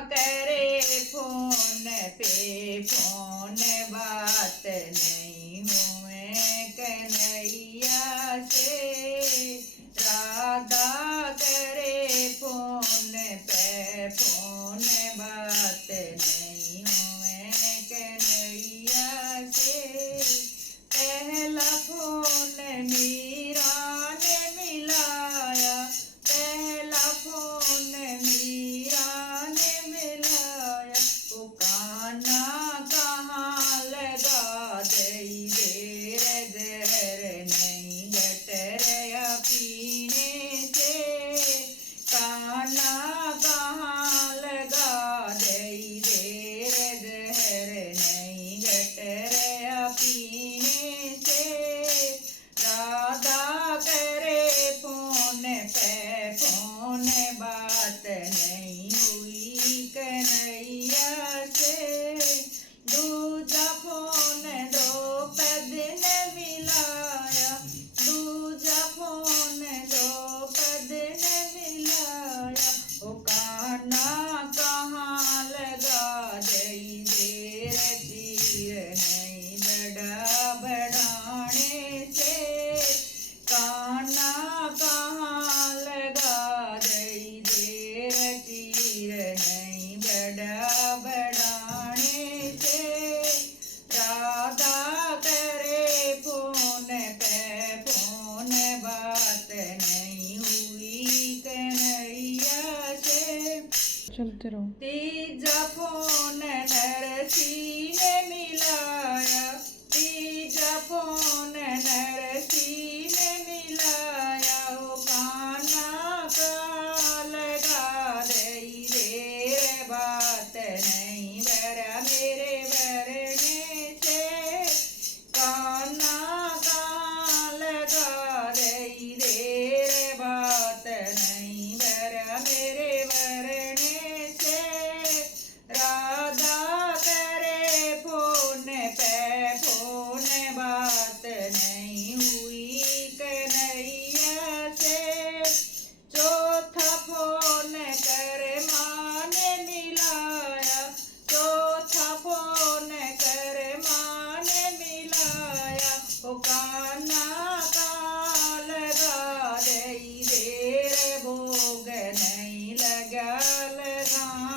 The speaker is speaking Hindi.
करे फोन पे फोन, बात नहीं हुए कन्हैया से। राधा करे फोन पे फोन, बात नहीं हुए कन्हैया से। पहला फोन मीरा ने मिलाया, पहला फोन मीरा ने मिलाया। वो कान्हा कहाँ लगा दई देर, जहर नहीं गटरया पीने से। कान्हा कहाँ लगा दई देर, जहर नहीं गटरया पीने से। राधा करे फोन पे फोन, बात नहीं हुई कन्हैया से। दूजा फोन द्रौपदी ने मिलाया, दूजा फोन द्रौपदी ने मिलाया। ओ कान्हा कहाँ लगा दई देर, चीर नहीं बड़ा बढ़ाने से। कान्हा कहाँ लगा दई देर, चीर नहीं बड़ा बढ़ाने से। राधा करे फोन पे फोन, बात नहीं हुई कन्हैया से। चलते रहो। तीजा फोन नरसी ने मिलाया, तीजा फोन नरसी ने मिलाया। ओ कान्हा का लगा दई देर, बात नहीं बरा मेरे बरने से। कान्हा का लगा दई देर, बात नहीं बरा मेरे बरने से। राधा करे फोन पे फोन, बात नहीं हुई कन्हैया से। चौथा फोन कर माँ ने मिलाया, चौथा फोन कर माँ ने मिलाया। ओ कान्हा का लगा दई देर, भोग नहीं लगा लगाने